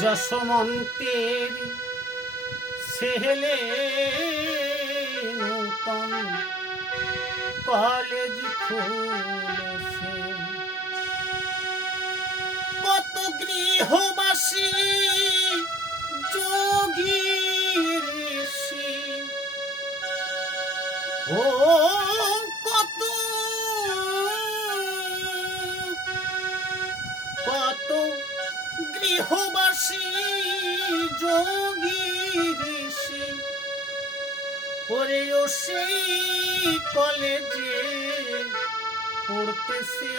যশমন্তের ছেলে নূতন কলেজ খুলেছে। কত গৃহবাসী যোগী ঋষি। ও গৃহবাসী যোগী ঋষি ওরেও সেই কলেজে পড়তেছে।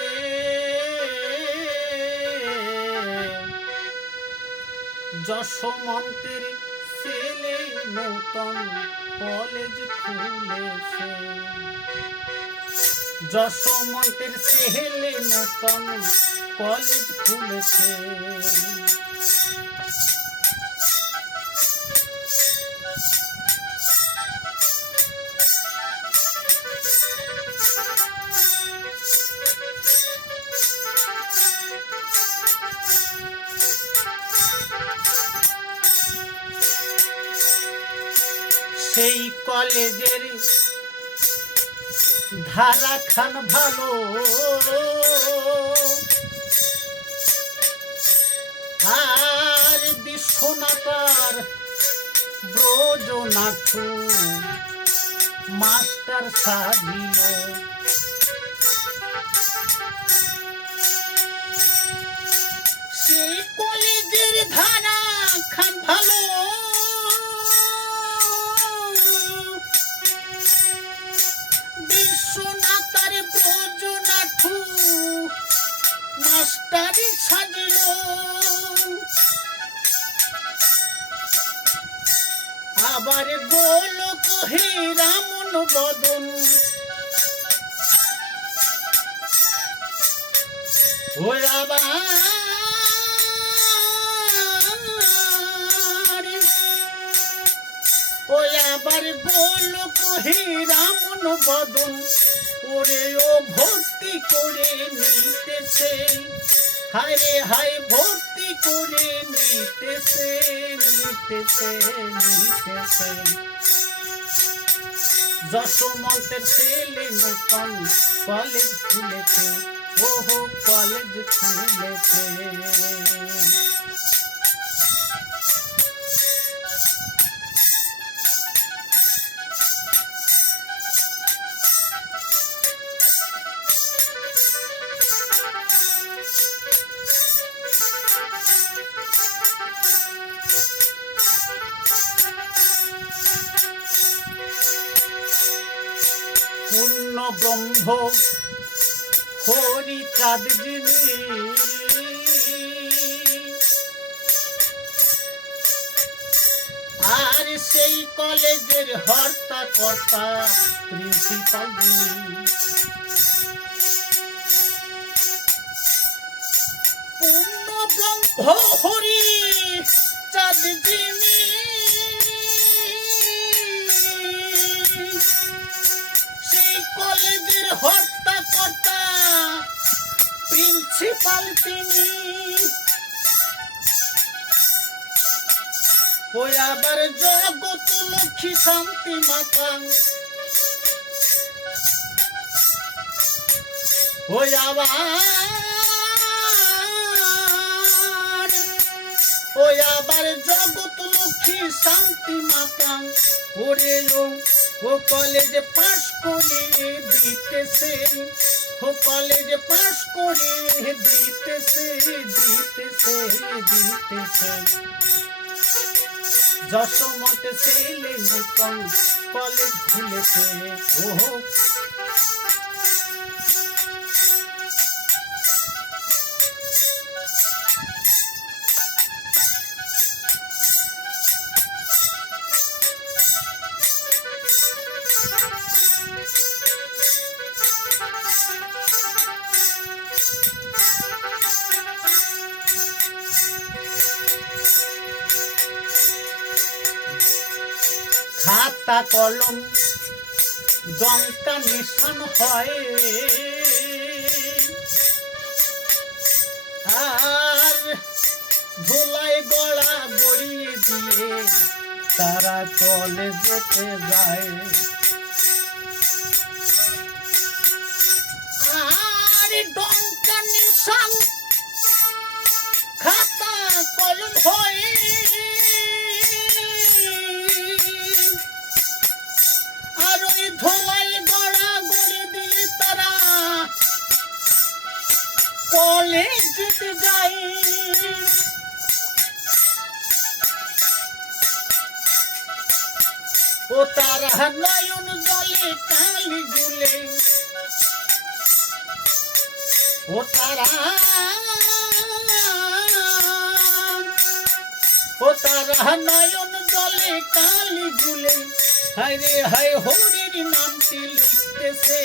যশমন্তের ছেলে নূতন কলেজ খুলেছে। যশমন্তের ছেলে নূতন কলেজ খুলেছে সেই কলেজের ধারা খান ভালো। আর বিশ্বনাথার ব্রজনাথ মাস্টার সাজিল সেই কলেজের ধারা খান ভালো। হে রামন বদন। ওই আবার ওই আবার গোলক হে রামন বদন। ওরে ও ভর্তি করে নিতেছে। হায় হায় ভর্তি করে নিতেছে নিতেছে নিতেছে। যশোমন্তের ছেলে নতুন কলেজ খুলেছে ওহো কলেজ খুলেছে ব্রহ্ম হরি চাঁদ যিনি। আর সেই কলেজের হর্তা কর্তা প্রিন্সিপাল পূর্ণ ব্রহ্ম হরি চাঁদ যিনি। প্রিন্সিপাল তিনি। আবার জগত লক্ষ্মী শান্তি মাতা। ওই আবার ওই আবার জগত লক্ষ্মী শান্তি মাতা। ও কলেজে পাশ করে দিতেছে। কলেজে পাশ করে দিতেছে দিতেছে দিতেছে। যশোমতে ছেলে নতুন কলেজ খুলেছে। ওহো। খাতা কলম দঙ্কা নিশান হয়। আর ধুলাই গড়া গড়িয়ে দিয়ে তারা চলে যেতে যায়। আর ডঙ্কা নিশান কলেজ যেতে যায়। ও তারা নয়ন জলে কালি গুলে ও তারা ও তারা নয়ন জলে কালি গুলে হায় রে হায়, হরির নামটি লিখতেছে।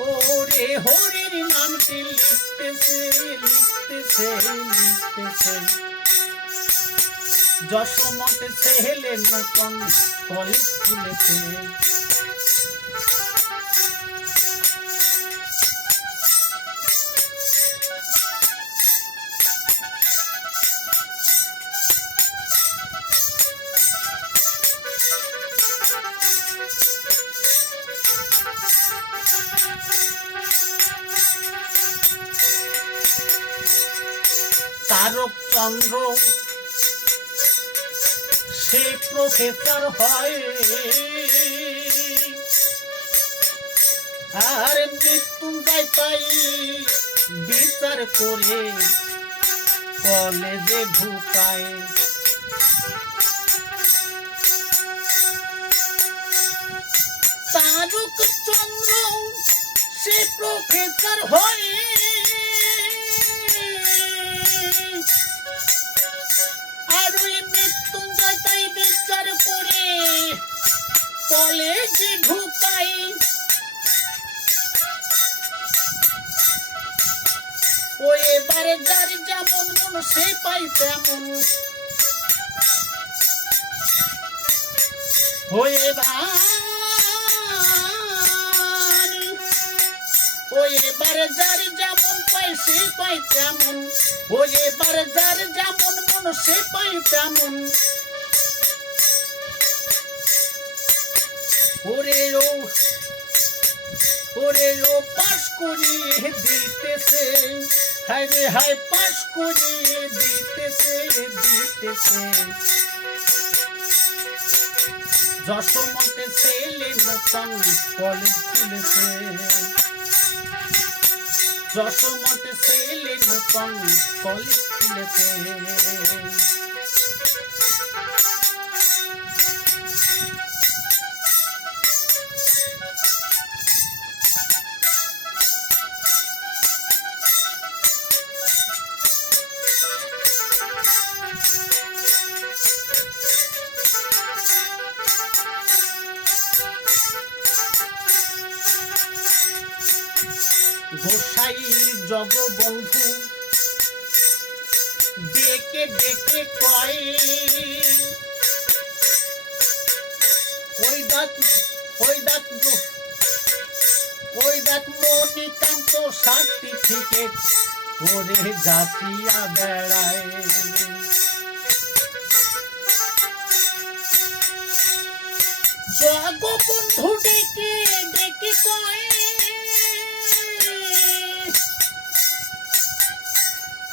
ওরে হরির নামটি লিখতেছে লিখতেছে লিখতেছে যশোমতে ছেলে নতুন কলেজ খুলেছে তারক চন্দ্র সে প্রফেসর হয়। আর মৃত্যুঞ্জয় তাই বিচার করে কলেজে ঢুকায়। তারক চন্দ্র সে প্রফেসর হয়। আর ওই করে কলেজে ঢুকাই ও এবারে যেমন মন পাই তেমন। হয়ে ও এবারে পাই সে পাই তেমন ও এবারে যার যেমন মন, সে পাই তেমন ওরে ও ওরে ও পাশ করিয়ে দিতেছে। হায় রে হায়, পাশ করিয়ে দিতেছে দিতেছে। যশোমতে ছেলে নতুন কলেজ খুলেছে। যশোমতে সেলিন নতুন কলেজ খুলেছে গোসাই জগবন্ধু। ডেকে ডেকে কয়, ওই দাঁত ওই দাঁত ওই দাঁত মণিকান্ত সার্টিফিকেট ওরে জাতিয়া বেড়ায়। জগবন্ধু ডেকে ডেকে কয়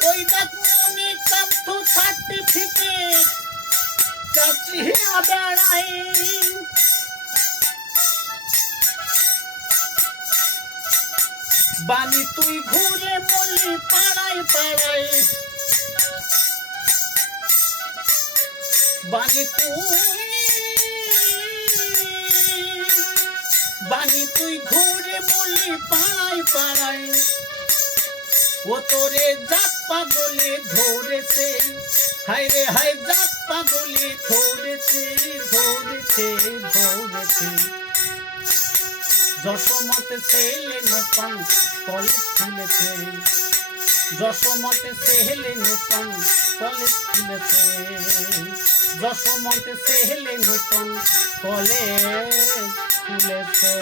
ওই দেখ মনে কান্ত সার্টিফিকেট চাচিয়া বেড়াই বানি তুই ঘুরে মলি পাড়ায় পাড়ায়। বানি তুই বানি তুই ঘুরে মলি পাড়ায় পাড়ায়। ও তোরে জাত পাগলে ধরেছে। হায় রে হায়, জাত পাগলে ধরেছে ধরেছে ধরেছে। যশোমতে ছেলে নতুন কলেজ খুলেছে। যশোমতে ছেলে নতুন কলেজ খুলেছে। যশোমন্ত ছেলে নতুন কলেজ খুলেছে।